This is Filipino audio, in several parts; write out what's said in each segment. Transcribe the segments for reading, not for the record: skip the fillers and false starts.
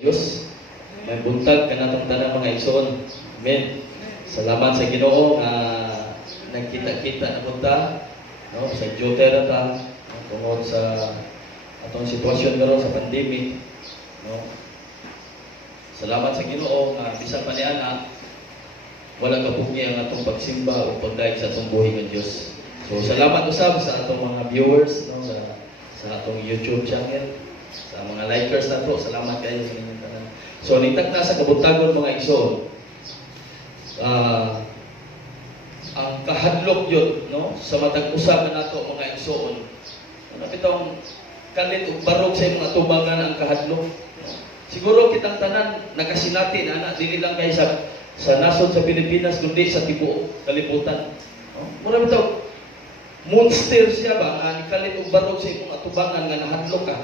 Diyos, may buntag ka natong tanan mga igsoon. Amen. Salamat sa Ginoo na nagkita-kita na punta, no, sa Jotera ta, no, tungod sa atong sitwasyon karon sa pandemic, no. Salamat sa Ginoo na bisan pa niana wala kapugi ang atong pagsimba o pagdaig sa atong buhi ng Dios. So salamat usab sa atong mga viewers, no, sa atong YouTube channel, sa mga likers nato. Salamat kayo sa inyong tanan. So nitag na sa kabuntagon mga igsoon, ang kahadlok yun, no, sa matag usa na nato mga igsoon. Ano bitong kalit ug barog sa imong atubangan ang kahadlok. Siguro kitang tanan nakasinati na ana dili lang kay sa nasod sa Pilipinas kundi sa tibuok kalibutan. No? Mura bitaw monster siya ba nga nikalit ug barog sa imong atubangan nga nahadlok ka.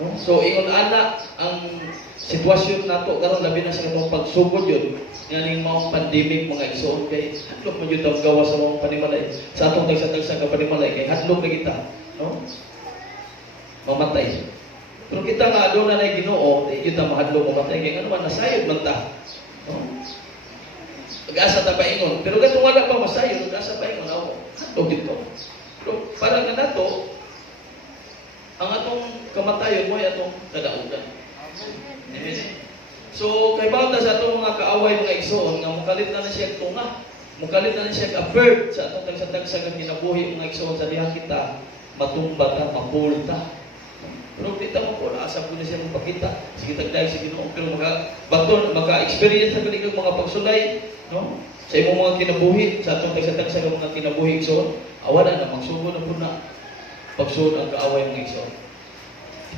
No? So ingon ana ang sitwasyon nato karon labi na sa katong pagsugod yun nganing maong pandemic mga igsoon kay hadlok man jud ang gawas sa maong panimalay sa atong tagsa-tagsa ka panimalay kay hadlok na kita, no? Mamatay. Pero kita nga aduna na Ginoo, di jud ta mahadlok mamatay kay ano man nasayod man ta. No? Pag-asa ta paingon, pero katong wala pa masayod, pag-asa paingon ako. Hadlok dito. Pero para nga nato ang atong kamatayon mo ay atong kadaugan. Amen. So, kay bawta sa atong mga kaaway mga igsoon, nga mukalit na siya tunga, mukalit na siya avert sa atong tagsa-tagsa nga kinabuhi mga igsoon sa diha kita, matumba ta, mapulta. Pero kita mo po, asa po na siya magpakita, sige tagday, sige noon, pero maka-experience na ganito mga pagsulay, no? Sa imong mga kinabuhi, sa atong tagsa-tagsa nga mga kinabuhi igsoon, awala na, magsugod na po na, pagsuod ang kaaway mga igsoon.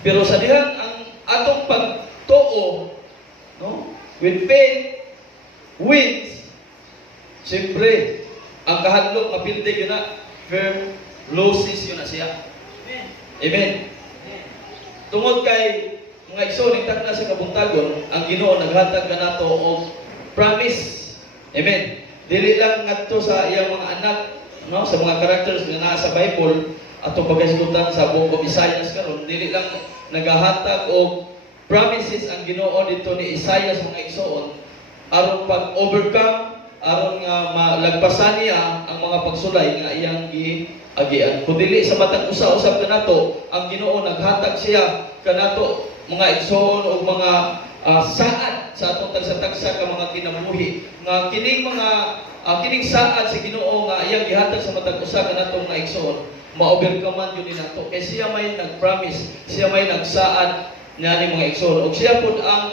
Pero sa dihan, ang atong pagtuo, no? With faith, wins. Siyempre, ang kahadlok na pildig yun na, firm losses yun na siya. Amen. Amen. Tungod kay mga igsoon, nagtak na sa kabuntagon, ang Ginoo naghatag ka nato og promise. Amen. Dili lang ngadto sa iyang mga anak, no? Sa mga characters nga naa sa Bible, atong pagkasigutan sa buong Isaiah karon, dili lang nagahatag og promises ang Ginoo dito ni Isaiah sa mga igsoon aron pag-overcome, aron nga malagpasan niya ang mga pagsulay nga iyang giagian. Kung dili sa matag usa-usab kanato, ang Ginoo naghatag siya kanato mga igsoon o mga saad sa atong tagsa-tagsa ka mga kinabuhi nga kining mga kining saad sa Ginoo nga iyang gihatag sa matag usa kanato mga igsoon ma-overcome yun nato kay siya may nag-promise, siya may nagsaad nga ni mga igsoon. O siya po ang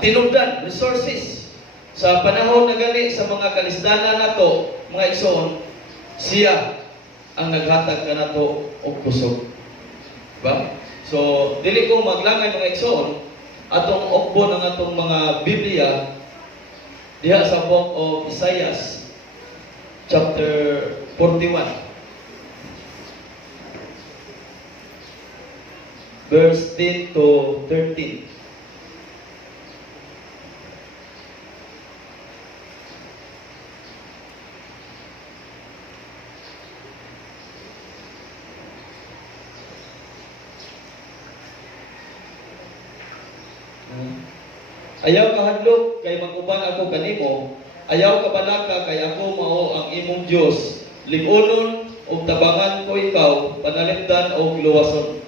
tinubdan, resources. Sa panahon na gani, sa mga kalisdanan nato, mga igsoon, siya ang naghatag ka nato o kusog. Diba? So, dili ko maglangay mga igsoon, atong okbo ng atong mga Biblia, diha sa book of Isaiah, chapter 41. Verse 10 to 13. Ayaw kahadlok kay mag-uban ako kanimo, ayaw kabalaka kay ako mao ang imong Dios. Lig-onon ug tabangan ko ikaw, panalipdan og luwason.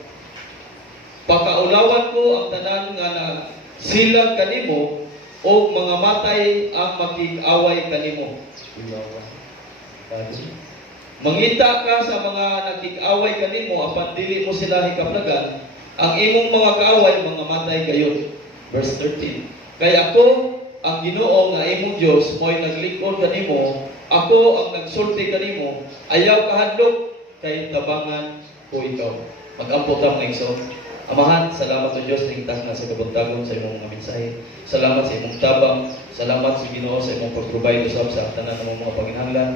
Pakaulawan ko ang tanan nga nagsilag kanimo o mga matay ang makig-away kanimo. Mangita ka sa mga nakig-away kanimo apan dili mo sila hikaplagan, ang imong mga kaaway mga matay kayo. Verse 13. Kay ako ang Ginoo nga imong Dios mo'y naglikod kanimo, ako ang nagsulti kanimo, ayaw kahadlok kay tabangan ko ikaw. Mag-ampo ta mga igsoon. Amahan, salamat sa Diyos na itas na sa kabuntagon sa imong mga mensahe. Salamat sa imong tabang. Salamat sa Ginoo sa imong pag-provide usab sa tanan ng mga panginahanglan.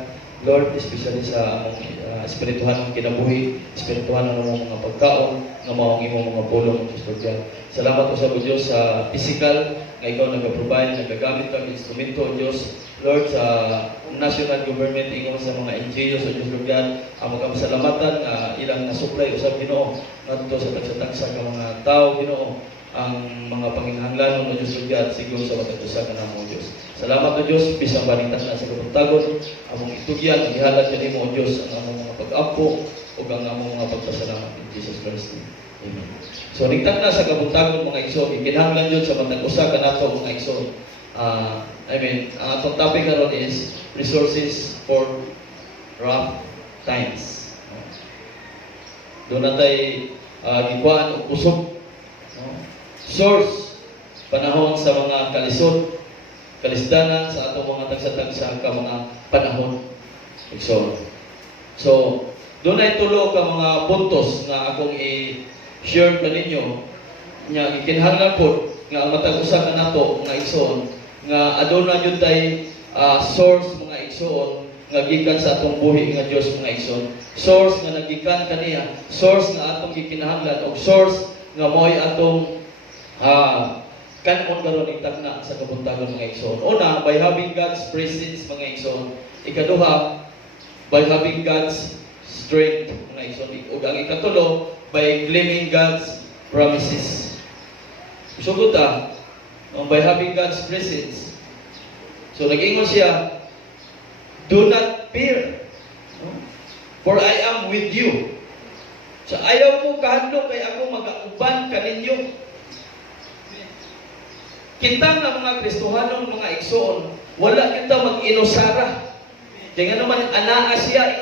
Lord, especially sa among espirituhan ng kinabuhi, espirituhan ng among mga pagkaon, nga maong imong mga pulong, Diyos Lord. Salamat po sa Diyos sa physical, nga ikaw nag-provide, nagagamit kang instrumento, Diyos. Lord, sa national government, ingon sa mga NGOs, o Diyos Lord, ang magkapasalamatan, ilang nasupply, usap Ginoo, ngadto sa tagsa-tagsa ng mga tao, Ginoo, ang mga panginahanglanon ng Diyos Lord, siguro sa matatusa ka na mo, Diyos. Salamat o Diyos, bisang balitas na sa kapuntagon, among itugyan, ang ihalat ka mo, Diyos, ang among mga pag-apo, o ang among mga pagpasalamat in Jesus Christ. Amen. So, nigtag na sa kapuntagon, mga igsoon, ikinahanglan Diyos sa matag-usa ka na ito, mga igsoon. Ang atong topic karon is resources for rough times. Doon natin gikuan o kusog. Source, panahon sa mga kalisod, kalisdanan sa atong mga tagsa-tagsa ka mga panahon. So, doon ay tulo ka mga puntos na akong i-share kaninyo nga gikinahanglan po nga ang matag-usa ka nato mga igsoon nga aduna jud tay source mga igsoon nga gikan sa atong buhi nga Dios mga igsoon. Source nga nagikan kaniya, source nga atong gikinahanglan og source nga mo'y atong kanon karon itagna sa kabuntagon mga igsoon. Una, by having God's presence mga igsoon. Ikaduha, by having God's strength mga igsoon. Ug ang ikatulo, by claiming God's promises. Sugod by having God's presence. So nag-ingon siya, do not fear, for I am with you. So ayaw mo kahadlok kay ako mag-auban kaninyo. Kita nga mga Kristohanon, mga igsoon, wala kita mag-inusara. Kaya nga naman, anaa siya,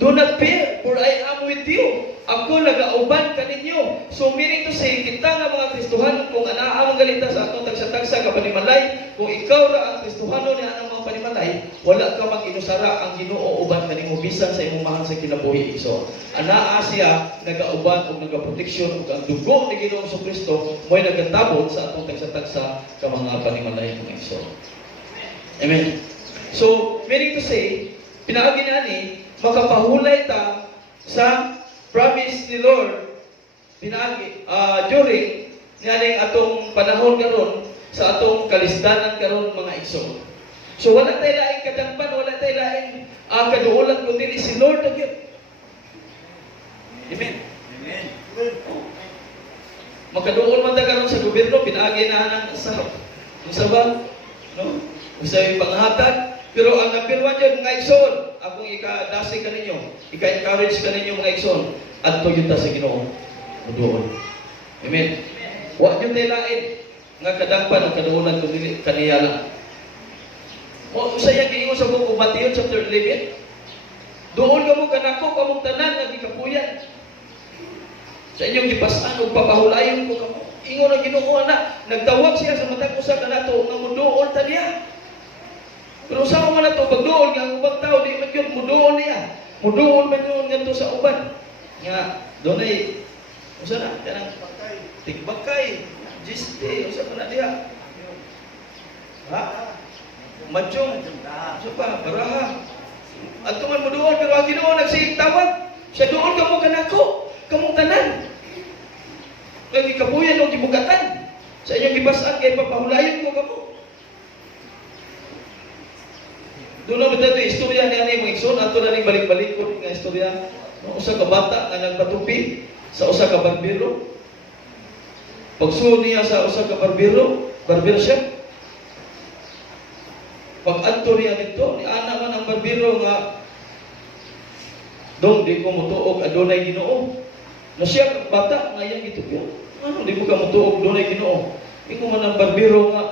do not fear, for I am with you. Ako nag-auban kaninyo. So meaning to say, kita nga mga Kristohanon, kung anaa magalita sa atong tagsa-tagsa ka panimalay, kung ikaw ra ang Kristohanon ni anang mga panimalay, wala ka mag-inusara ang Ginoo uban kanimo bisan sa imong mahal sa kinabuhi. So, anaa siya nag-auban o nag-proteksyon ug ang dugo ni Ginoong Kristo mo'y nagatabon sa atong tagsa-tagsa ka mga panimalay mga igsoon. Amen. So, meaning to say, pinaagi nani makapahulay ta sa promise ni Lord pinaagi during nianing atong panahon karon sa atong kalisdanan karon mga igsoon. So wala tayo laing kadampan, wala tayo laing kaduolan kundi si Lord nagyud. Amen. Amen. Makaduol man ta karon sa gobyerno pinaagi na nang sa ba? No? Usay panghatag. Pero ang number one dyan, mga igsoon, akong ika-dasi ka ninyo, ika-encourage ka ninyo mga igsoon, at yun ta sa Ginoo. Doon. Amen. Huwag nyo taylain, nga kadampan ang kaduunan kaniya lang. O, usaya giingon sa buong Mateo chapter 11, doon ka mo kanako, kamong tanan, nga gikapuyan. Sa inyong gipasan, o papahulayon ko kamo. Ingon ang Ginoo na, nagtawag siya sa matag usa ka nato, nga muduol ta niya. Pero sa mo na ito, pagdoon nga, ang ubang tao, di man yun, mudoon niya. Mudoon man yun nga sa uban. Nga, doon ay, usa na, kanang tigbakay, giste, usa pa na diha. Ha? Madyong, usa pa, baraha. At tuman mudoon, pero ang Ginoo nagsihig tawag. Siya doon ka mo kanako, kamong tanan. Lagi kabuyan o gibugatan. Sa inyong gibasan, kaya papahulayon ko kamo. Doon naman ito, istorya niya ni mga igsoon, ato na rin balik-balik ko nga istorya. No, usa ka bata nga nagpatupi sa usa ka barbero. Pagsuod niya sa usa ka barbero siya. Pag-adto niya dito, ni ana man ang barbero nga, dong, di ko mutuog adunay Ginoo. Na siya kang bata, nga iyang gitupyo. Ano, di ko ka mutuog adunay Ginoo. Ikaw man ang barbero nga,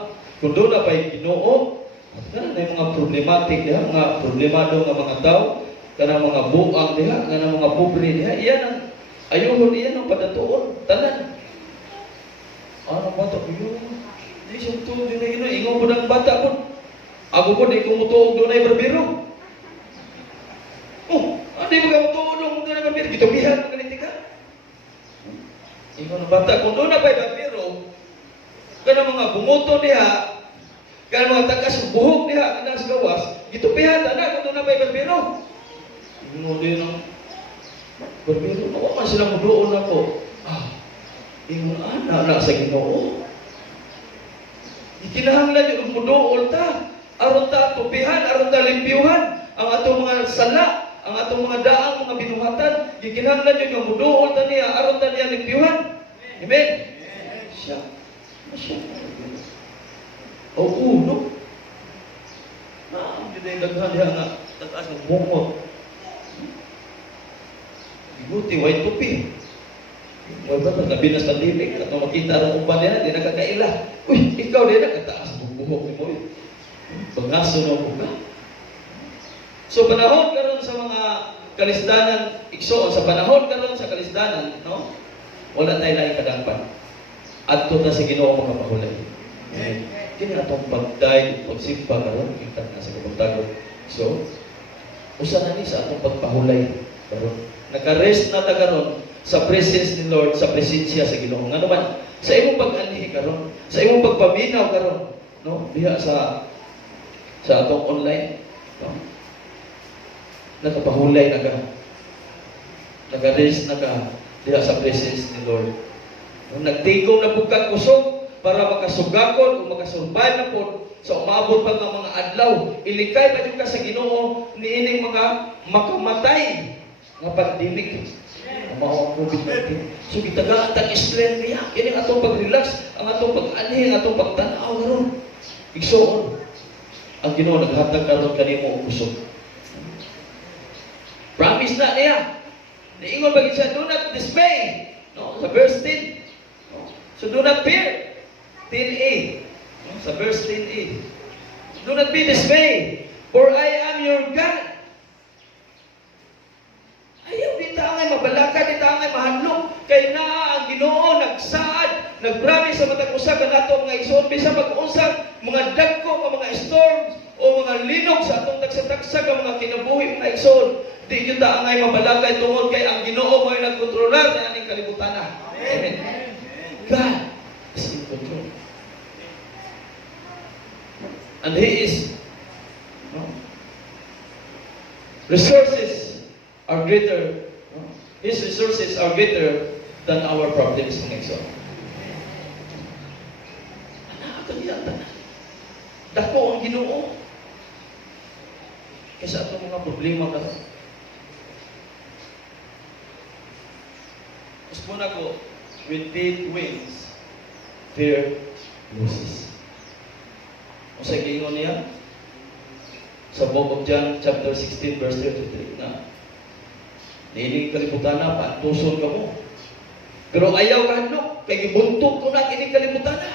kung doon na pa'y Ginoo, kana na mga problematic diha, mga problemado nga mga tao, kana mga buang diha, kana mga pobre diha, iyan ang ayuhon iyan ang padatuon, tanan. Ano bata ko yun? Di siya tuod din na yun, ingaw po ng bata po. Ako po, di ko mutuog doon ay barbero. Di mo ka mutuog doon ay barbero, gitubihan, magalitika. Ingaw ng bata, kung doon na pa'y barbero, kana mga bumoto diha, kaya mga tagas buhok niya, anas gawas, gitupihan na kung na pa'y barbero. Ingon din ang barbero, nawa man sila muduol ako. Ingon na sa Ginoo. Ikinahanglan yung muduol ta. Aron ta tupihan, aron ta limpyuhan ang atong mga sala, ang atong mga daang, mga binuhatan. Ikinahanglan yung muduol ta niya, aron ta niya limpyuhan. Amen? Siya. O ulo. Hindi na daghan diha nga tataas ng bungot. Ibuti, white tupi. Nabinas na dilig, at makita ang upan niya, di nakakaila. Uy, ikaw din nakataas ng buhok ni mo. Pangaso na mo ka. So, panahon karon sa mga kalisdanan, iksoon, sa panahon karon sa kalisdanan, no? Wala tayo laing kadangpan. At ito na sa Ginoo makapahulay. Kini atong pagday, pagsimpa karon, kita na sa kabutagon. So, usa na ni sa atong pagpahulay karon. Naka-rest na ta karon sa presence ni Lord, sa presensya sa Ginoo. Ngano man sa imong pag-anhi karon, sa imong pagpaminaw karon, no? Diha sa atong online, no? Nakapahulay na ka. Naka-rest na ka diha sa presence ni Lord. Nagtigom na pugkag kusog para makasugakon o makasurvive na po sa umabot pa ng mga adlaw. Ilikay pa ka sa Ginoo niining mga makamatay nga pandemic. Mao ang COVID-19. So gitagaan tang strength niya. Kini ang atong pag-relax, ang atong pag-anhi, ang atong pagtanaw karon. Igsoon. Ang Ginoo naghatag karon kanimo og kusog. Promise na niya. Niingon ba siya, do not dismay. No, sa verse 10. No? So do not fear. 10a. No? Sa verse 10a. Do not be dismayed, for I am your God. Ayaw di taangay mabalaka, di taangay mahadlok. Kay naa ang Ginoo nagsaad, nagpromise sa matag usa kanato nga igsoon bisan pag-unsang mga dagko nga mga storms o mga linog sa atong tagsa-tagsa nga mga kinabuhi mga igsoon. Di yun taangay mabalaka tungod kay ang Ginoo mo'y nagkontrolar sa aning kalibutan. Amen. God is in control. And He is resources are greater. His resources are greater than our problems ng exo. Dako ang Ginoo. Kaysa itong mga problema ka. Mas muna ko, with deep wings, fear loses. O sa gingon niya, sa book of John, chapter 16, verse 33, na niining kalibutan na, paantuson ka mo. Pero ayaw ka handok, kaya gibuntok ko na ining kalibutan na.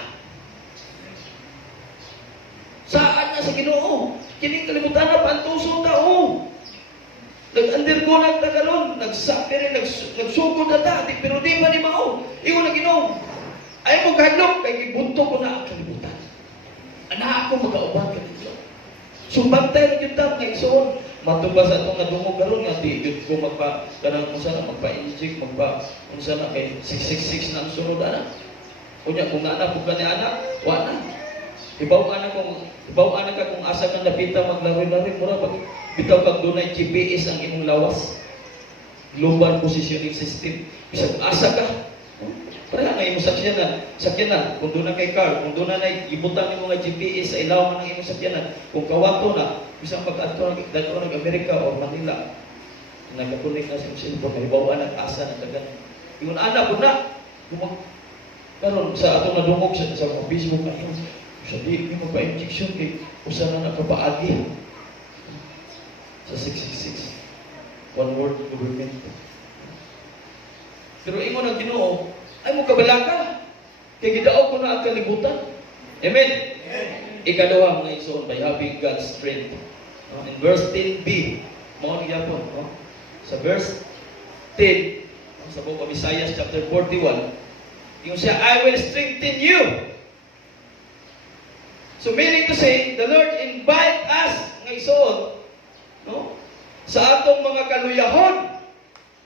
Saan na sa Ginoo? Kining kalibutan na, paantuson ta, Nag-undergo na ta karon, nagsakir, nagsugod na ta, pero di pa ni mao. Iyon na Ginoo. Ayaw mo handok, kaya gibuntok ko na ang kalibutan. Ana ako magauban ka dito. Sumbantay na yun ta, nga igsoon. Matubas atong nadungog karon nga di yun ko kanang unsa na magpa-inject, unsa na kay 666 na ang sunod ana. Unya kung ana pud kani ana, wa na. Ibaw ana ka kung asa kang napita maglari-lari mura pag bitaw kag dunay GPS ang imong lawas. Global positioning system. Bisag asa ka. Para nga imong sakyanan, kung doon na kay car, kung doon na ibutang yung mga GPS sa ilaw ng imong sakyanan, kung kawato na, bisang pag-ato ng Amerika o Manila, nagkakunik na sa cellphone, may bawaan at asa na dagan. Yung anak po na, karon sa atong nadungog sa Facebook na yun, sabi, yung magpa-injection kay usa na nakapaagi sa 666. One world government. Pero ingon ang Ginoo, ay mo kabalaka. Kaya gidaog ko na ang kalibutan. Amen? Ikaduha mga igsoon by having God's strength. In verse 10b, mao ni Japon. Sa verse 10, sa book of Isaiah chapter 41, yung siya, I will strengthen you. So meaning to say, the Lord invite us nga igsoon, no? Sa atong mga kaluyahon,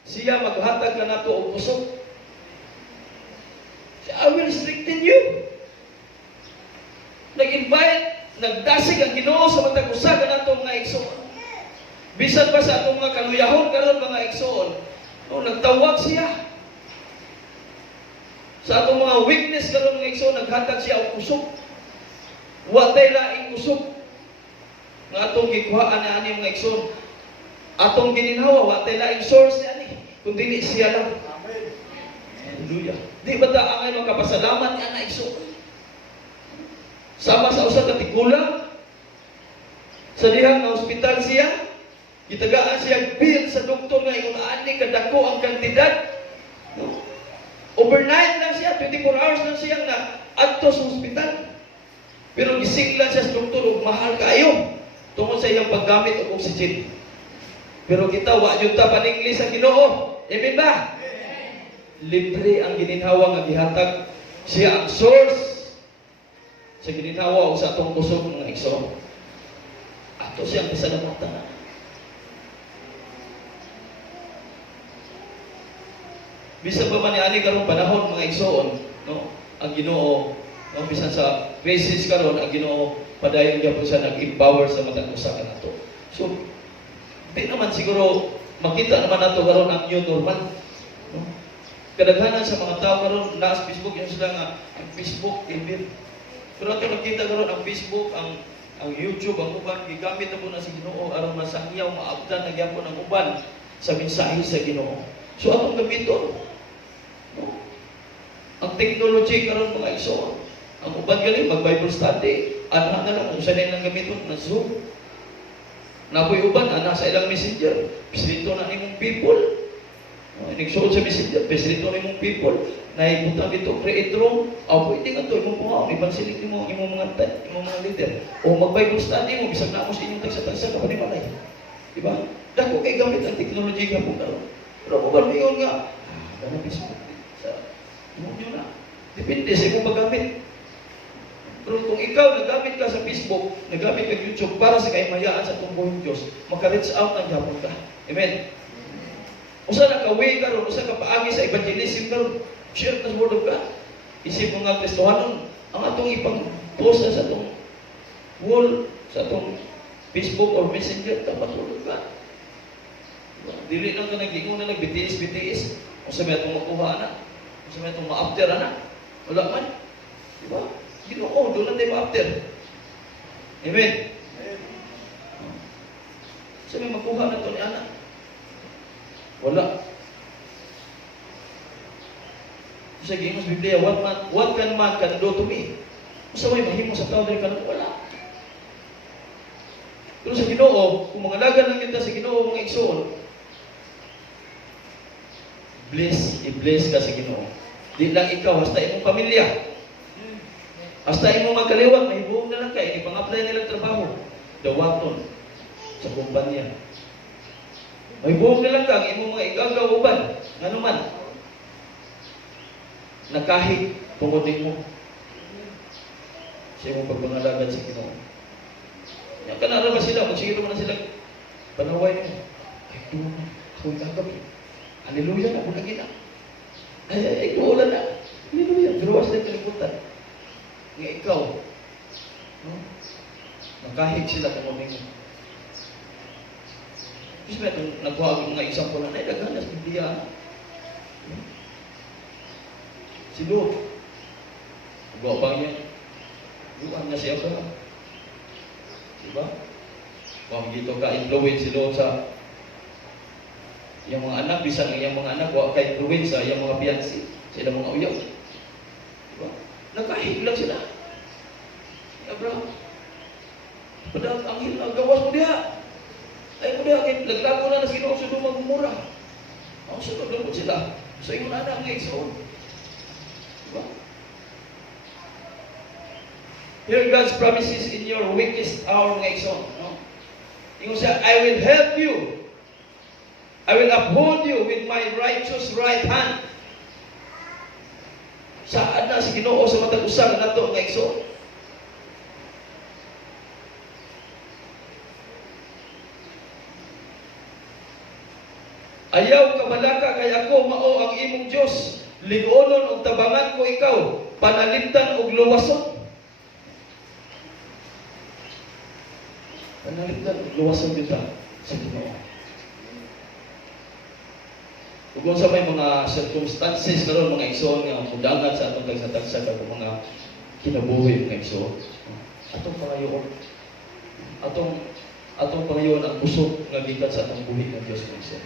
siya maghatag na nato og pusok. I will strengthen you. Nag-invite nagdasig ang Ginoo sa matag usa kanatong mga igsoon. Bisan pa sa atong mga kaluyahon karon mga igsoon, no, nagtawag siya. Sa atong mga weakness karon mga igsoon, naghatag siya og kusog. Wa tay laing kusog nga atong gikuhaan na ani mga igsoon. Atong gininhawa, wa tay laing source ni ani, kundi siya lang. Amen. Hallelujah. Di ba ta angay makapasalamat ni ana igsoon? Sama sa usa ka tigulang sa dihang nga ospital siya, gitagaan siya bill sa doktor nga ingon ani kadako ang kantidad. No? Overnight lang siya, 24 hours lang siya na adto sa ospital. Pero gisiglan siya sa doktor og mahal kaayo tungod sa iyang paggamit og oxygen. Pero kita wa jud ta paningli sa Ginoo. Amen ba? Libre ang gininhawa nga gihatag. Siya ang source sa gininhawa o sa atong kusog mga igsoon. Ato siyang pasalamatan. Bisan pa man ni ani karong panahon mga igsoon, no? Ang Ginoo, no, bisan sa crisis karon, ang Ginoo padayon gyapon sa nag-empower sa matag usa kanato. So, di naman siguro makita naman nato karon ang new normal, no? Kadaghanan sa mga tao karon na sa Facebook yung sila nga ang Facebook evil. Pero ato nakita karon ang Facebook, ang YouTube, ang uban gigamit na po na si Ginoo aron masangyaw maabtan na gyapon ang uban sa mensahe sa Ginoo. So atong gamiton, no? Ang technology karon mga igsoon, ang uban gali mag-Bible study, ana na lang usa na lang gamiton na Zoom. Napoy uban ana sa ilang messenger, pisilito na nimong people. Nagsuot sa messenger, pisilito na nimong people. Naibutang dito create room, pwede ka to imong mga ibansilig nimo imong mga leader. O mag-Bible study mo bisag na mo sa inyong tagsa-tagsa ka panimalay. Di ba? Dako kay gamit ang technology ka po karon. Pero kung ba ngayon nga, ganun Facebook sa nyo na. Depende sa kung magamit. Pero kung ikaw nagamit ka sa Facebook, nagamit ka YouTube para sa kaimayaan sa tungkol Diyos, maka-reach out ang Japon ka. Amen? Usa na ka-way ka ron, usa ka paagi sa evangelism ka ron, share the word of God. Isip mo nga Kristohanon, ang atong ipang-post na sa atong wall, sa atong Facebook or Messenger, dapat word of God. Dili lang ka nag-ingon na nag-BTS, o sa may itong makuha na, o sa may itong ma-after na, wala man. Diba? Ginoo, doon lang tayo ma-after. Amen? Sa may makuha na ito ni anak, wala. Sa gingos Biblia, what can man can do to me? Sa may mahimo sa tao dahil ka lang, wala. Pero sa Ginoo, kung mga lagan lang kita sa Ginoo, mga igsoon, i-bless ka sa Ginoo. Di lang ikaw, hasta imong pamilya. Hasta imong magkaliwat, mahibuong na lang ka, ipang-apply nilang trabaho. Dawaton sa kumpanya. Mahibuong na lang ka, imong mga igagaw uban. Nga naman, nakahit tungkol mo sa imong pagpangalagan sa Ginoo. Yan ka na ba sila, magsigilo mo na sila, panaway mo. Ay, doon na, ako igagaw. Hallelujah na, muna gina. Ay, kuulan na. Hallelujah. Pero was na kalimutan. Nga ikaw, no? Nakahig sila kung ano mo. Kasi may itong nagkuha ang mga example na nailagan na sa Biblia. Si Lot. Nagkuha ba niya? Luan na siya ba? Diba? Kung dito ka-influence si Lot sa yung mga anak, bisan yung mga anak, wala kay influence sa yung mga fiancé, sila mga uyaw. Diba? Nakahig lang sila. Abraham. Padahal ang gawas mo diha. Ay mo diha, kaya laglago na Ginoo sa dumang mura. Ang sunod lang po sila. Sa inyo na ang igsoon. Diba? Hear God's promises in your weakest hour, mga igsoon. No? Yung siya, I will help you. I will uphold you with my righteous right hand. Saan na si Ginoo sa matag usa nga nato nga igsoon? Ayaw kabalaka kay ako mao ang imong Dios. Ligonon ug tabangan ko ikaw, panalimtan og luwason. Panalipdan, luwasan kita sa Ginoo. Kung sa may mga circumstances karon mga igsoon nga mudangan sa atong tagsa-tagsa kag mga kinabuhi mga igsoon. Atong pangayoon. Atong pangayoon ang busog nga gikan sa atong buhi nga Dios mga igsoon.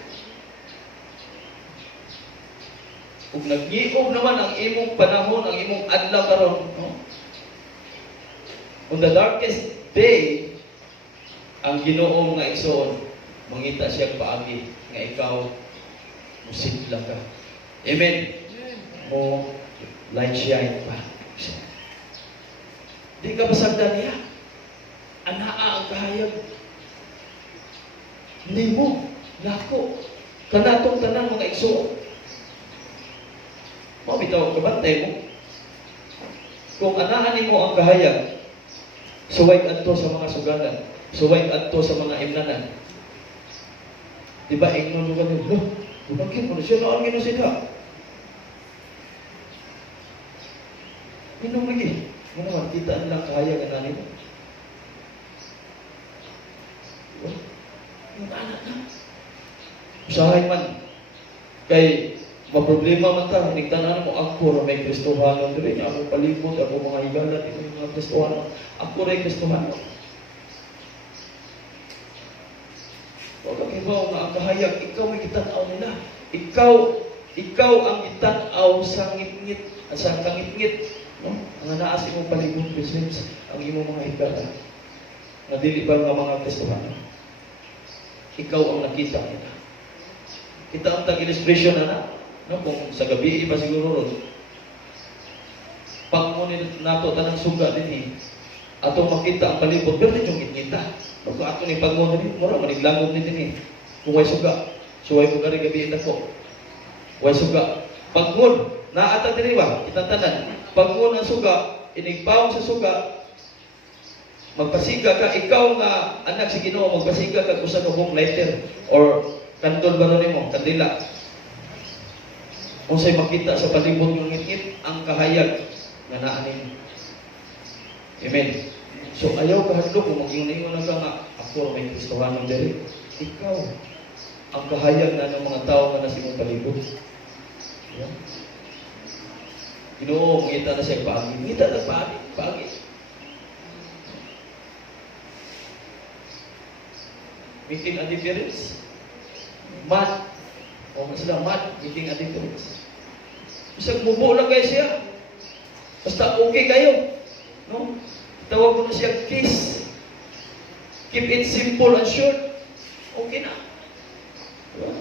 Ug nag-iog naman ang imong panahon, ang imong adlaw karon, no? On the darkest day, ang Ginoo mga igsoon, mangita siya paagi nga ikaw musigla ka. Amen. Mo light shine pa. Di ka pasagdan niya. Anaa ang kahayag. Nimo, nako, kanatong tanan mga igsoon. Mabitaw, kabantay mo. Kung anaan nimo ang kahayag, suway adto sa mga suganan, suway adto sa mga imnanan. Diba, ingnon mo kanil, bakit mo na siya noon gino sila? Minong lagi. Ano naman, kita nilang kahayag ang nanin mo. Yung anak na. Usahay man. Kay, maproblema man ta, hinigtanan mo, ako na may Kristohanon. Dili niya ako palibot, ako mga higalat, ito yung mga Kristohanon. Ako rin Kristohanon. Huwag kang ibaw nga ang kahayag, ikaw may kitanaw nila. Ikaw ang kitanaw sa ngit-ngit, sa kangit-ngit. No? Ang naas imong palibot, presence, ang imong mga higalat. Na dili ba nga mga Kristohanon. Ikaw ang nakita nila. Kita ang tag-illustration na. No, kung sa gabi iba siguro ron. Pag mo nato tanang suga din atong makita ang palibot, pero yung ngit-ngita. Pag ato ni pagmo din, mura maniglangog ni din kung way suga. So way suga rin gabi ko. Way suga. Pagmon, naata din ba? Kita tanan. Pagmon ang suga, inigpawong sa suga, magpasiga ka, ikaw nga anak si Ginoo, magpasiga ka usa ka home lighter or kandol ba nimo, kandila. Kung sa'y makita sa palibot ng ngit-ngit, ang kahayag na naanin. Amen. So, ayaw kahadlok kung mag-ingon na ka nga, ako may Kristohanon dali. Ikaw, ang kahayag na ng mga tao na nasa imong palibot. Yeah. Ginoo, ngita na siya pagi. Ngita na pagi. Making a difference. Mad. O sila mad, making a difference. Isang bubo lang kayo siya. Basta okay kayo. No? Tawag ko na siya kiss. Keep it simple and short. Okay na. Diba?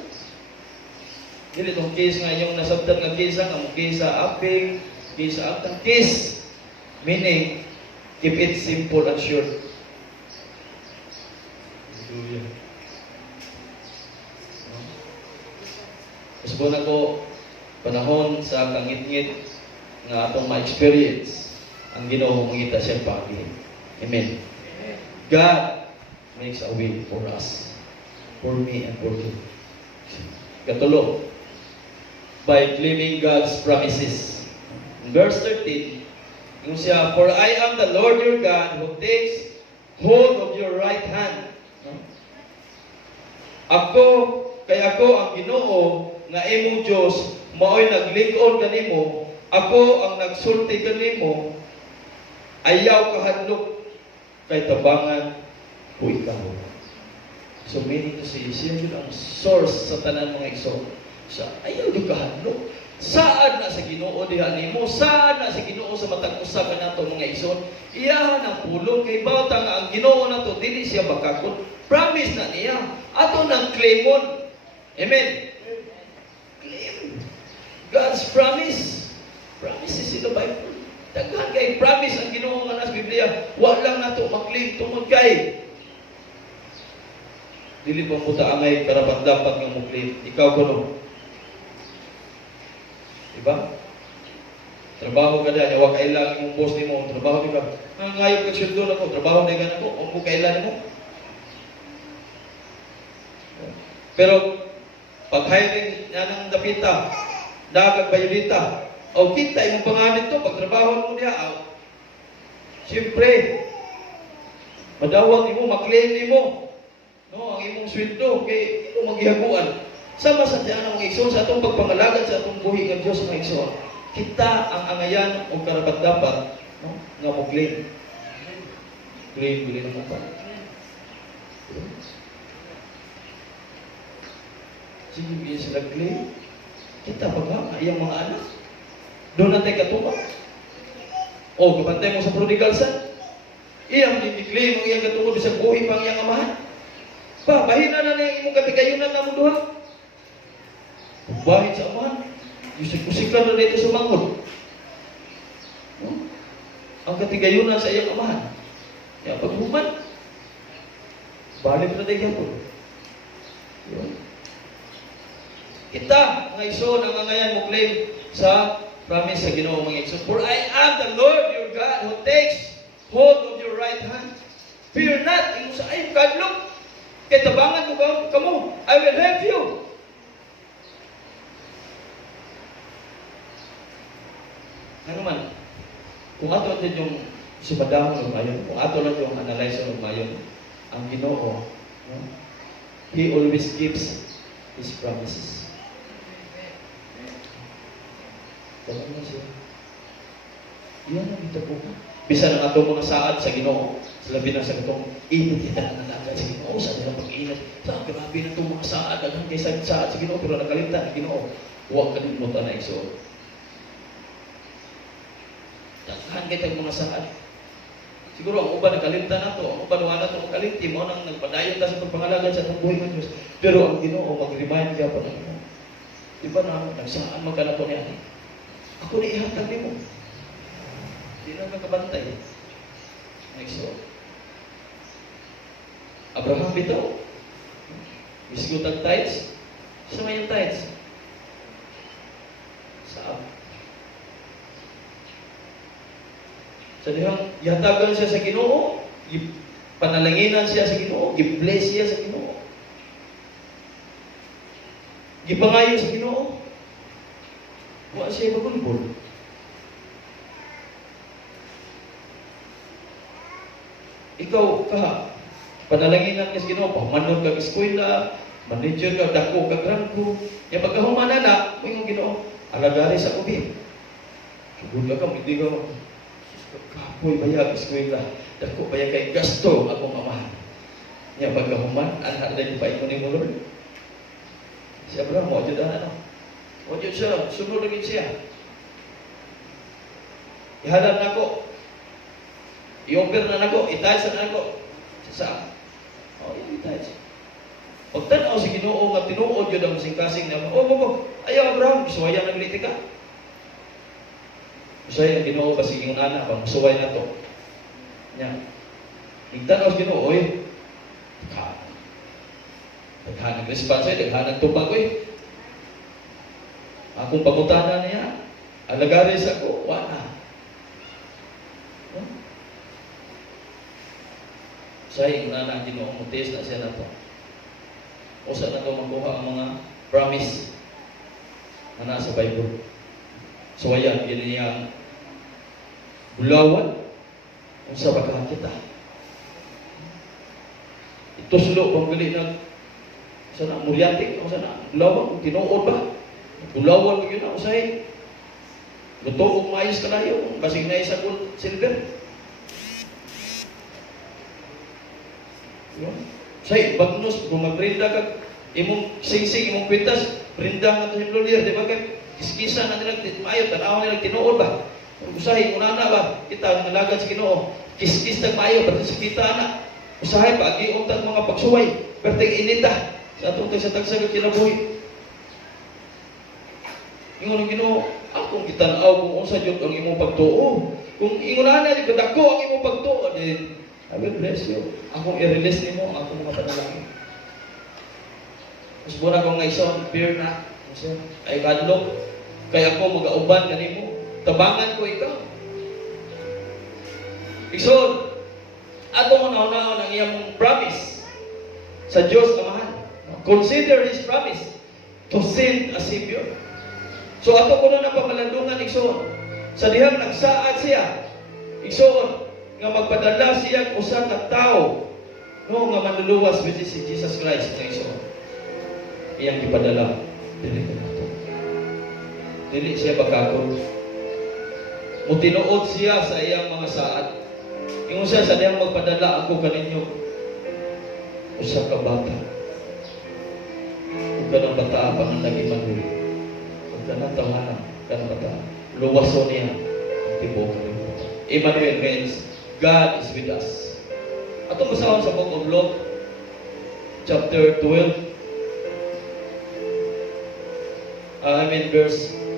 Dili itong kiss nga yung nasabtan nga kiss ang kiss sa aping, kiss sa aptang kiss. Meaning, keep it simple and short. Hallelujah. Kasbo na ko panahon sa kangit-ngit nga atong ma-experience ang Ginoo mangita siya pagi. Amen. God makes a way for us, for me and for you. Katulo, by claiming God's promises. In verse 13, yung siya, for I am the Lord your God who takes hold of your right hand. Ako ang Ginoo nga imong Dios, mao'y naglig-on kanimo, ako ang nagsulti kanimo, ayaw kahadlok kay tabangan ko ikaw. So meaning to say, siya yun ang source sa tanan mga igsoon. Sa ayaw yung kahadlok. Saan na sa Ginoo diha nimo? Saan na sa Ginoo sa matag usab nato mga igsoon? Iyahan ang pulong kay bawta nga ang Ginoo nato dili siya bakakon. Promise na niya. Ato nang claimon. Amen. Claim. God's promise. Promises in the Bible. Daghan kay promise ang Ginoo nga nasa Biblia. Wa lang nato mag-claim tungod kay dili pa mo ta angay karapat-dapat nga mo claim. Ikaw kuno. Diba? Trabaho ka na, wa kailangan imong boss nimo, trabaho di ka. Ngayon ka sweldo na ko, trabaho na ganako, o mo kailangan mo. Pero pag hiring na ng dapita, dagag bayolita, o kita imong pangalan to, pag trabaho mo niya, siyempre, Madawat nimo, maklaim nimo. No, ang imong sweldo kay imo maghihaguan. Sama sa diyan ang igsoon sa atong pagpangalagad sa atong buhi ng Dios mga igsoon. Kita ang angayan o karapat-dapat, no, nga mo claim. Claim bili ng apa. Sige, biya sila claim. Kita pag iyang mga anak. Doon natin katuwa. O, kapantay mo sa prodigal son. Iyang i-claim ang iyang katuwa bisag buhi pang iyang amahan. Pa, bahina na na imong katigayunan na mo duha. Bahit sa amahan. Yusik-usiklan na dito sa mangod. No? Ang katigayunan sa iyang amahan. Yan, paghuman. Balik na dahil po. Kita, mga igsoon, ang angayan mo claim sa promise sa Ginoo mga igsoon. For I am the Lord your God who takes hold of your right hand. Fear not, imo sa ayong kadlok. Kaya tabangan ko kamo. I will help you. Ano man, kung ato natin yung sipadahon ng mayon, kung ato lang yung analyze ng mayon, ang Ginoo, no? He always keeps His promises. Tama na siya. Iyan ang ito po. Bisa ng ato mga saad sa Ginoo, sa labi ng sa gatong init kita na nagagad sa Ginoo, sa nilang pag-init. Sa grabe na itong mga saad, hanggang kaysa saad sa Ginoo, pero nakalimtan ng Ginoo. Huwag kalimutan na igsoon. Takhan kayo mga saad. Siguro ang uban nakalimtan na to, ang uban wala to kalimti mo nang nagpadayon ta sa pagpangalagan sa itong buhay ng Diyos. Pero ang Ginoo mag-remind ka pa ng Ginoo. Di ba na nagsaan magkana to niya? Ako na ihatag ni mo. Di na nakabantay. Next one. Abraham bitaw. Misgutag tithes. Sa may tithes? Sa sa dihang yatagan siya sa Ginoo, panalanginan siya sa Ginoo, gi-bless siya sa Ginoo. Gipangayo sa Ginoo. Wa siya magulbol. Ikaw ka panalanginan ka sa Ginoo, pamanon ka eskwela, manager ka, dako ka grangko. Ya pagkahuman na, mo yung Ginoo, alagari sa ubi. Sugod ka hindi ka kapoy bayag eskwela, dako bayag kay gasto akong amahan. Ya pagkahuman, anak na yung paikon ni mo Lord. Siya ba mo jud ano? O jud siya, sunod lagi siya. Ihalad nako. I-offer na nako, itaysa na nako. Sa oh, itaysa. Pagtanaw si Ginoo nga tinuod jud ang sing-kasing na, ayaw Abraham, suwayan nagliti ka. Usay ang Ginoo ba sige ng anak, pang-suway na to. Nya. Igtanaw si Ginoo, oy. Daghan ng response, daghan ng tubag, oy. Akong pangutanan niya, alagari sa ko, wala. Usay ang anak Ginoo, mutis na siya na to. Usa na to makuha ang mga promise na nasa Bible. So ayan, yun niyang bulawan kung sa pagkakita. Ito sulo, pambili ng sana muryatik, o sana bulawan, kung tinuod ba? Bulawan mo yun na, usay. Luto kung maayos ka na yun, basig na isa gold, silver. Say, bagnos, kung magprinda ka, imong sing-sing, imong pintas, prinda nga ito himlolier, di ba kay kiskisa na nila, maayo, tanaw nila, tinuod ba? Usahay, unana ba? Kita, nalagad sa Ginoo, kiskis tag maayo, pati sa kita na. Usahay, pag-iong tag mga pagsuway, perteng inita, sa atong sa tagsagot kinabuhi. Ingon ang Ginoo, akong kitanaw kung unsa jud ang imong pagtuo. Kung ingunahan na, dako ang imong pagtuo, then, I will bless you. Akong i-release nimo ang akong mga panalangin. Mas muna kong ngayon, fear na. Ay kadlok, kaya ako mag-auban kanimo. Tabangan ko ikaw. Igsoon, ato mo nauna ang iyang promise sa Diyos Amahan. Consider His promise to send a Savior. So ato ko na pamalandungan, igsoon. Sa dihang nagsaad siya, igsoon, nga magpadala siya usa ka tawo no nga manluluwas with si Jesus Christ nga iso. Iyang gipadala dili ko nato. Dili siya bagakon. Mutinuod siya sa iyang mga saad. Ingon siya sa diyang magpadala ako kaninyo usa ka bata. Ug kanang bata pangandag Emmanuel. Ug kanang tawanan kanang bata. Luwason niya ang tibuok kalibutan. Emmanuel means God is with us. Ato basahon sa Book of Luke chapter 12.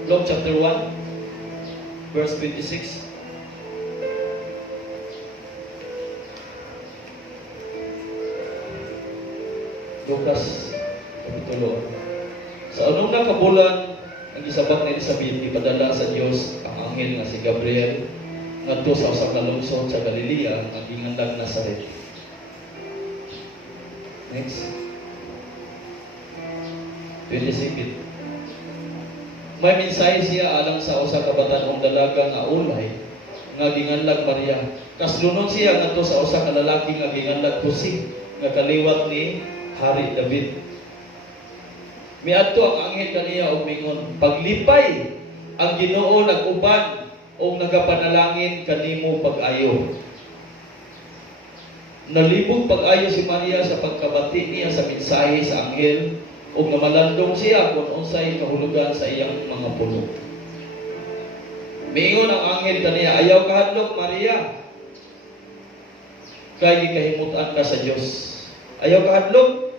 Luke chapter 1 verse 26. Lucas kapitulo. Sa unang na kabulan ang gisabak ni Elizabeth ipadala sa Dios ang anghel nga si Gabriel ngadto sa usa ka lungsod sa Galilea nga gingandag Nazaret. Next. 27. May mensahe siya alang sa usa ka batan-ong dalaga nga ulay nga gingandag Maria. Kaslunon siya ngadto sa usa ka lalaki nga gingandag Jose nga kaliwat ni Hari David. Miadto ang anghel kaniya og mingon, paglipay ang Ginoo nag-uban o nagapanalangin kanimo pag-ayo. Nalibog pag-ayo si Maria sa pagkabati niya sa mensahe sa anghel o namalandong siya kung unsay kahulugan sa iyang mga pulo. Miingon ang anghel kaniya, ayaw kahadlok Maria, kay gikahimutan ka sa Dios. Ayaw kahadlok,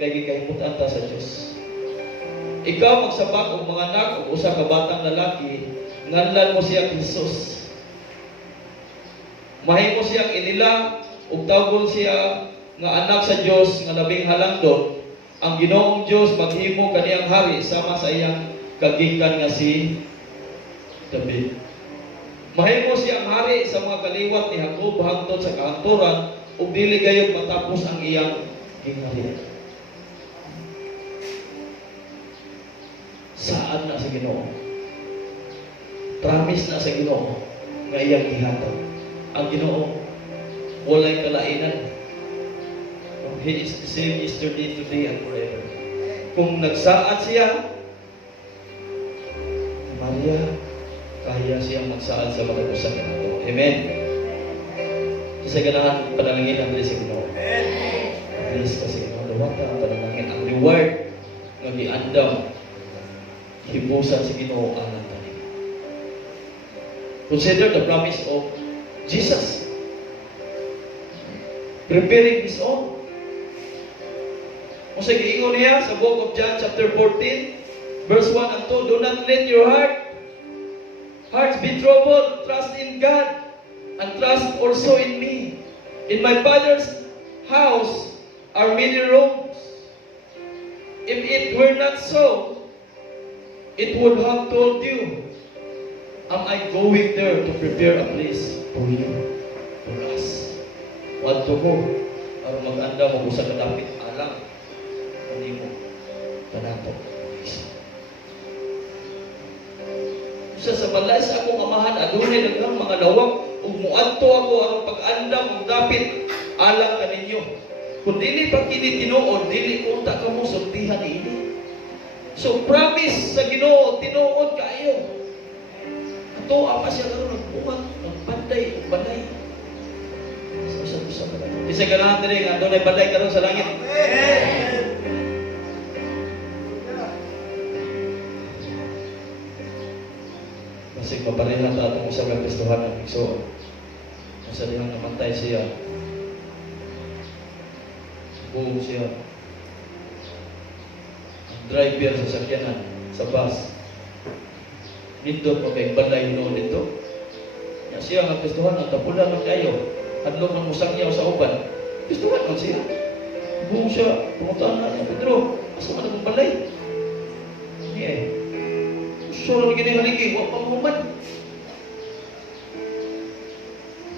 kay gikahimutan ta sa Dios. Ikaw magsabak og mga anak og usa ka batang lalaki, nganlan mo siya Jesus. Mahimo siyang inila ug tawgon siya nga anak sa Dios nga labing halangdon. Ang Ginoong Dios maghimo kaniyang hari sama sa iyang kagikan nga si David. Mahimo siyang hari sa mga kaliwat ni Jacob hangtod sa kahangturan ug dili gayud matapos ang iyang gingharian. Saan na sa Ginoo? Promise na sa Ginoo nga iyang gihatag. Ang Ginoo walay kalainan. He is the same yesterday, today, and forever. Kung nagsaad siya, Maria, kaya siyang magsaad sa mga usa ka nato. Amen. Sa ganahan panalangin ang sa Ginoo. Amen. Please kasi Ginoo dawata ang panalangin ang reward nga giandam hibusan sa Ginoo anak kani. Consider the promise of Jesus. Preparing His own. Kung sa giingon niya sa Book of John chapter 14 verse 1 and 2, do not let your hearts be troubled. Trust in God and trust also in me. In my Father's house are many rooms. If it were not so, it would have told you, am I going there to prepare a place for you, for us? What to go? Aron mag-anda mo sa kadapit alang kanimo kanato. Sa balay sa akong amahan adunay daghang mga lawak ug muadto ako aron pag-andam ug dapit alang kaninyo. Kung dili pa kini tinuod, dili unta kamo sultihan ini. So promise sa Ginoo tinuod kaayo. Ato apa siya karon nagbuhat, nagbanday ug balay. Sa isa ganahan diri nga adunay balay karon sa langit. Amen. Kasi papareha ta atong usa ka Kristohan ng igsoon. Sa dihang namatay siya. Buong siya. Ang driver sa sakyanan, sa bus. Nindot pa kay balay no dito. Ya siya nga Kristohan ang tapulan ng kayo. Hadlok ng musang niya sa uban. Kristohan man siya. Buong siya. Pumuntaan na niya, Pedro. Asa man ang balay? Yeah. Sura ni gini haligi, wa pa mahuman.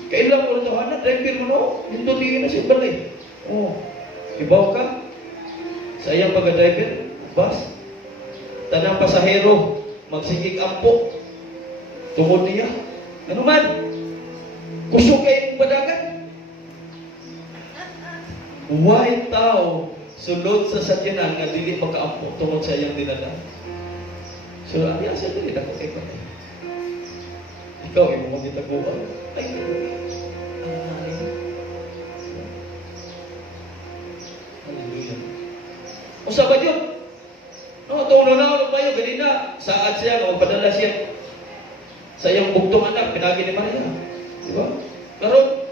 Kailan mo ito, hana, driver mo no? Hindi tingin na siya balay. Oh, ibaw ka? Sa iyang pagka-driver, bus. Tanang pasahero, magsigig ampo. Tungod niya. Ano man? Kusog kayong Why tao sulod sa sadyanan nga dili makaampo tungod sa iyang dinala? So, ano sa dili na kung ikaw? Ikaw, imo mo gitaguan. Ay, hallelujah. O sa ba yun? No, itong nanawag ba yun? Ganina, saad siya, magpadala siya sa iyang bugtong anak, pinagi ni Maria. Di ba? Karon,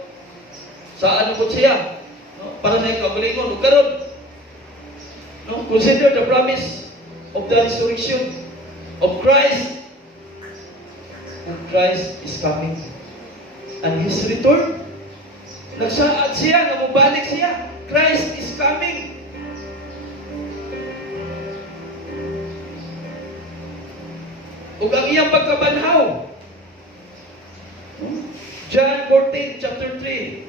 saan po siya? No? Para sa iyong kagalingon. Karon, no? Consider the promise of the resurrection of Christ. And Christ is coming. And His return. Nagsaad siya, namubalik siya. Christ is coming. Ug ang iyang pagkabanhaw. John 14, chapter 3.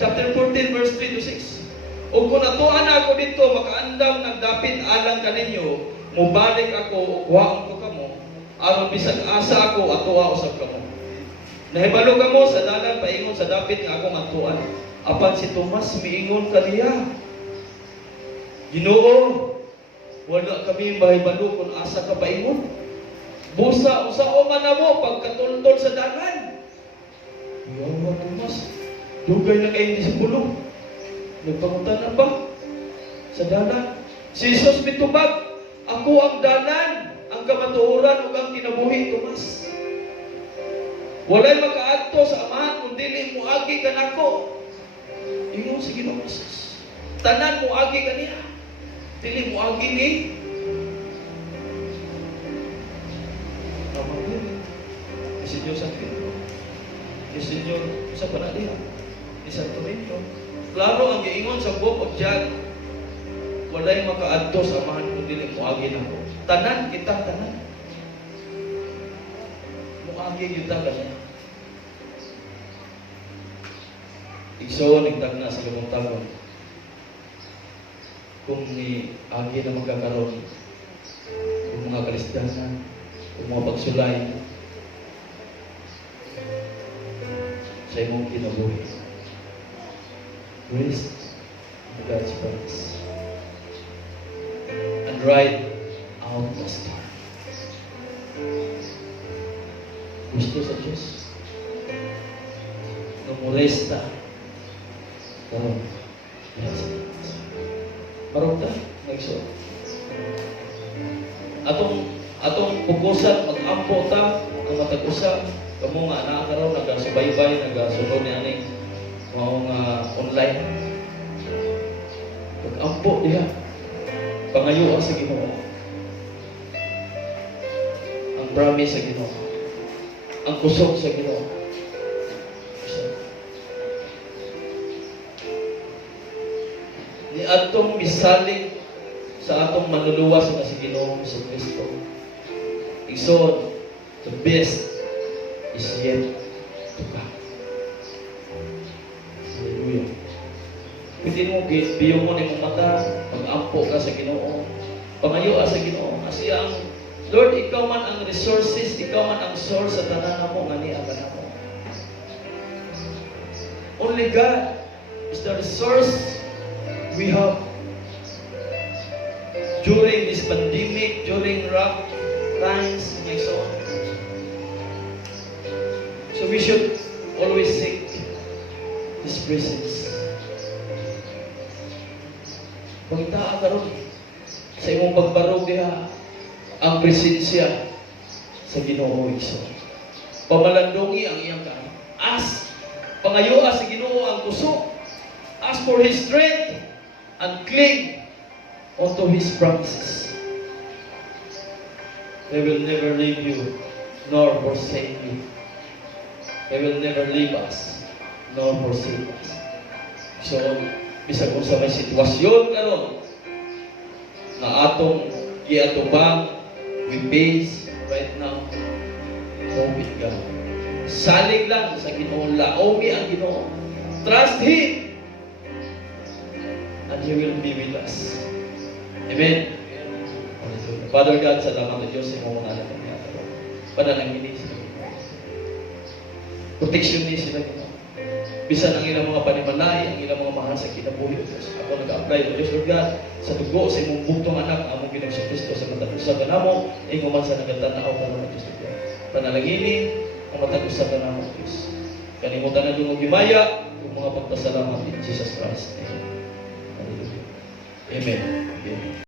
Chapter 14, verse 3 to 6. Ug kung natuan ako dito, makaandam ng dapit alang kaninyo, mubalik ako, kuhaan ko kamo, aron bisag asa ako, atuwa usab kamo. Nahibalo kamo sa dalan paingon sa dapit nga akong atuan. Apan si Tomas miingon kaniya, Ginoo, wala kami mahibalo kung asa ka paingon. Busa usao man namo pagkatultol sa dalan. Yawa Tomas, dugay na kayo disipulo. Nagpanguntanan ba sa dalan? Si Jesus mitubag, ako ang dalan, ang kamatuoran ug ang kinabuhi, Tomas. Walay makaadto sa Amahan kung dili moagi kanako. Ingon si Ginoo Jesus. Tanan moagi kaniya. Dili moagi ni si Diyos sa Cristo. Si Senyor sa panadiha. Ni Santo Domingo. Klaro ang giingon sa book of John. Walay makaadto sa Amahan kung dili moagi nako. Tanan kita tanan. Moagi kita kaniya. Igsoon nagtagna sa lumang tagon. Kung ni agi na magkakaroon, kung mga kalisdanan, kung mga pagsulay, sa imong kinabuhi. Rest in God's promise. And ride out the storm. Gusto sa Diyos. Namuresta. Karong. Marong ta. Nagso. Atong pugusan, mag-ampo ta, ang matag-usa. Kamu nga anak raw nagasubaybay, nagasunod ni ani maong online. Pag-ampo diha. Pangayo sa Ginoo. Ang promise sa Ginoo. Ang kusog sa Ginoo. Ni atong misalig sa atong manluluwas nga si Ginoo sa Kristo. Igsoon, the best is yet to come. Hallelujah. Pwede mo biyo mo ni mong mata, mag-ampo ka sa Ginoo, pangayo sa Ginoo. Kasi ang Lord, ikaw man ang resources, ikaw man ang source sa tanan mo nga niya ka mo. Only God is the resource we have during this pandemic, during rough times, and so on. So we should always seek His presence. Pagtaa ka ron sa imong pagbarog diha ang presensya sa Ginoo Iso. Pamalandungi ang iyang kaano. Ask, pangayo sa Ginoo ang kusog. Ask for His strength and cling onto His promises. They will never leave you nor forsake you. They will never leave us nor forsake us. So, bisag kung sa may sitwasyon karon na atong giatubang, we face right now, hope in God. Salig lang sa Ginoo, laomi ang Ginoo. Trust Him, and He will be with us. Amen. Father God, salamat sa Diyos sa mga nalang kami ato. Panalangin sila. Proteksyon ni sila. Bisan ang ilang mga panimalay, ang ilang mga mahal sa kinabuhi. Ako nag-apply to Diyos, Lord God, sa dugo sa imong bugtong anak, among Ginoong sa Kristo sa matag usa kanamo, ingon man sa nagatanaw karon Diyos, Lord God. Panalangini ang matag usa kanamo, Diyos. Kalimutan na dungog gimaya, kung mga pagpasalamat in Jesus Christ. Hallelujah. Amen.